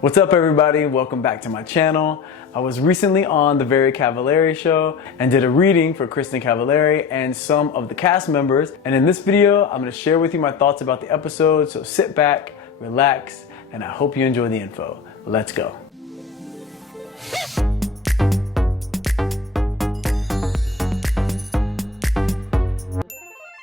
What's up everybody, welcome back to my channel. I was recently on the Cavallari show and did a reading for Kristin Cavallari and some of the cast members. And in this video, I'm gonna share with you my thoughts about the episode. So sit back, relax, and I hope you enjoy the info. Let's go.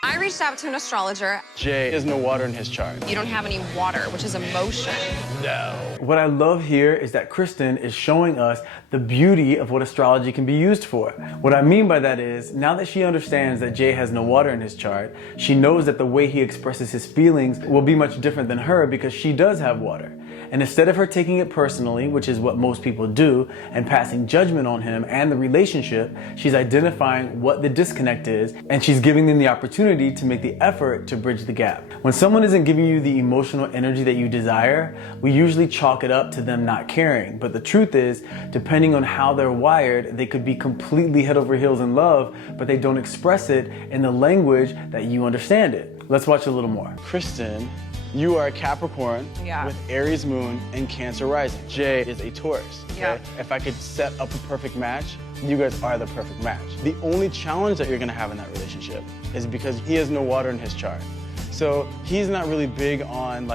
I reached out to an astrologer. Jay has no water in his chart. You don't have any water, which is emotion. No. What I love here is that Kristin is showing us the beauty of what astrology can be used for. What I mean by that is, now that she understands that Jay has no water in his chart, she knows that the way he expresses his feelings will be much different than her because she does have water. And instead of her taking it personally, which is what most people do, and passing judgment on him and the relationship, she's identifying what the disconnect is, and she's giving them the opportunity to make the effort to bridge the gap. When someone isn't giving you the emotional energy that you desire, we usually chalk it up to them not caring. But the truth is, depending on how they're wired, they could be completely head over heels in love, but they don't express it in the language that you understand it. Let's watch a little more. Kristin, you are a Capricorn with Aries moon and Cancer rising. Jay is a Taurus. Okay? Yeah. If I could set up a perfect match, you guys are the perfect match. The only challenge that you're gonna have in that relationship is because he has no water in his chart. So he's not really big on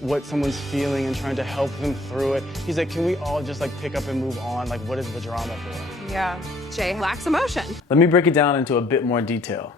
what someone's feeling and trying to help them through it. He's like, can we all just pick up and move on? What is the drama for? Yeah. Jay lacks emotion. Let me break it down into a bit more detail.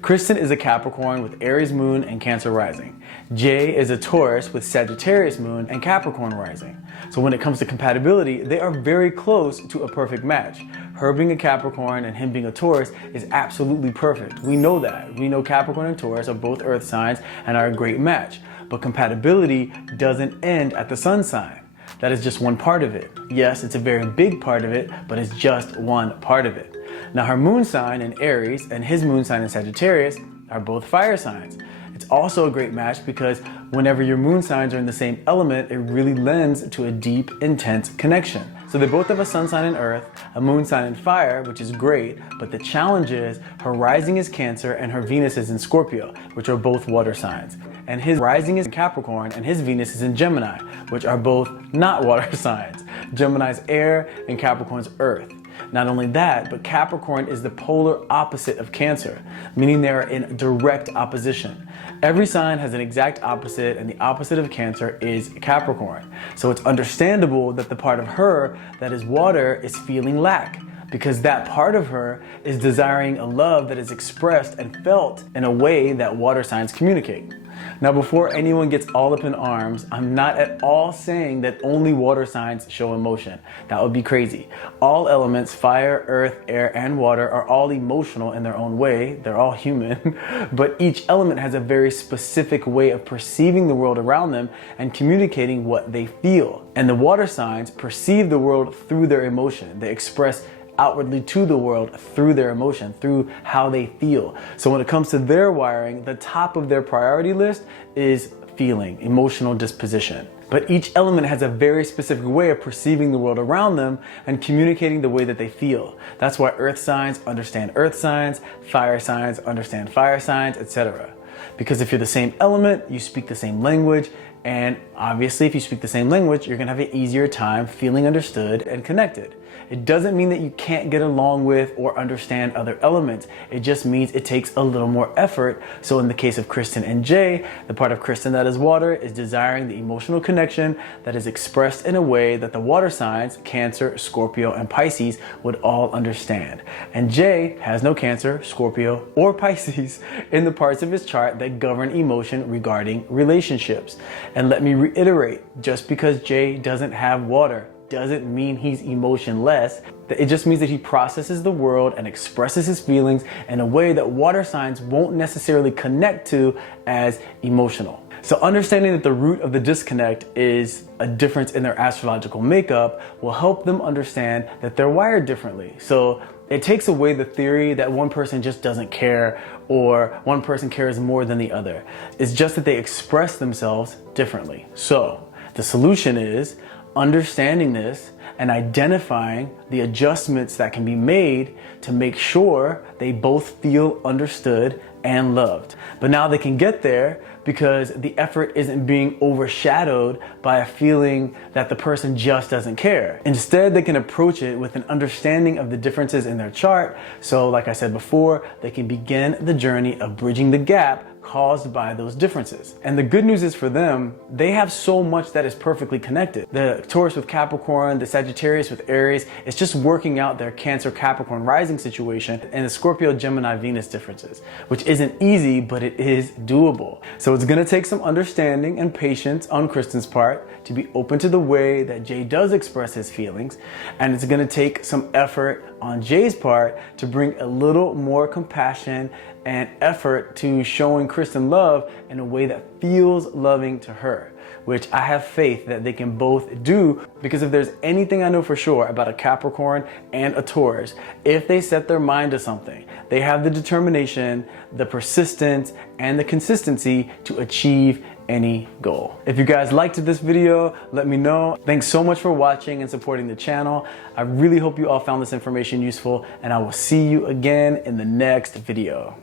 Kristin is a Capricorn with Aries moon and Cancer rising. Jay is a Taurus with Sagittarius moon and Capricorn rising. So when it comes to compatibility, they are very close to a perfect match. Her being a Capricorn and him being a Taurus is absolutely perfect. We know that. We know Capricorn and Taurus are both earth signs and are a great match. But compatibility doesn't end at the sun sign. That is just one part of it. Yes, it's a very big part of it, but it's just one part of it. Now her moon sign in Aries and his moon sign in Sagittarius are both fire signs. It's also a great match because whenever your moon signs are in the same element, it really lends to a deep, intense connection. So they both have a sun sign in earth, a moon sign in fire, which is great, but the challenge is her rising is Cancer and her Venus is in Scorpio, which are both water signs. And his rising is in Capricorn and his Venus is in Gemini, which are both not water signs. Gemini's air and Capricorn's earth. Not only that, but Capricorn is the polar opposite of Cancer, meaning they are in direct opposition. Every sign has an exact opposite, and the opposite of Cancer is Capricorn. So it's understandable that the part of her that is water is feeling lack, because that part of her is desiring a love that is expressed and felt in a way that water signs communicate. Now, before anyone gets all up in arms, I'm not at all saying that only water signs show emotion. That would be crazy. All elements, fire, earth, air, and water, are all emotional in their own way. They're all human, but each element has a very specific way of perceiving the world around them and communicating what they feel. And the water signs perceive the world through their emotion. They express outwardly to the world through their emotion, through how they feel. So when it comes to their wiring, the top of their priority list is feeling, emotional disposition. But each element has a very specific way of perceiving the world around them and communicating the way that they feel. That's why earth signs understand earth signs, fire signs understand fire signs, etc. Because if you're the same element, you speak the same language, and obviously if you speak the same language, you're gonna have an easier time feeling understood and connected. It doesn't mean that you can't get along with or understand other elements. It just means it takes a little more effort. So in the case of Kristin and Jay, the part of Kristin that is water is desiring the emotional connection that is expressed in a way that the water signs, Cancer, Scorpio, and Pisces, would all understand. And Jay has no Cancer, Scorpio, or Pisces in the parts of his chart that govern emotion regarding relationships. And let me reiterate, just because Jay doesn't have water doesn't mean he's emotionless. It just means that he processes the world and expresses his feelings in a way that water signs won't necessarily connect to as emotional. So understanding that the root of the disconnect is a difference in their astrological makeup will help them understand that they're wired differently. So it takes away the theory that one person just doesn't care or one person cares more than the other. It's just that they express themselves differently. So the solution is understanding this and identifying the adjustments that can be made to make sure they both feel understood and loved. But now they can get there because the effort isn't being overshadowed by a feeling that the person just doesn't care. Instead, they can approach it with an understanding of the differences in their chart. So like I said before, they can begin the journey of bridging the gap caused by those differences. And the good news is for them, they have so much that is perfectly connected. The Taurus with Capricorn, the Sagittarius with Aries, it's just working out their Cancer Capricorn rising situation and the Scorpio Gemini Venus differences, which isn't easy, but it is doable. So it's gonna take some understanding and patience on Kristin's part to be open to the way that Jay does express his feelings, and it's gonna take some effort on Jay's part to bring a little more compassion and effort to showing Kristin love in a way that feels loving to her, which I have faith that they can both do, because if there's anything I know for sure about a Capricorn and a Taurus, if they set their mind to something, they have the determination, the persistence, and the consistency to achieve any goal. If you guys liked this video, let me know. Thanks so much for watching and supporting the channel. I really hope you all found this information useful, and I will see you again in the next video.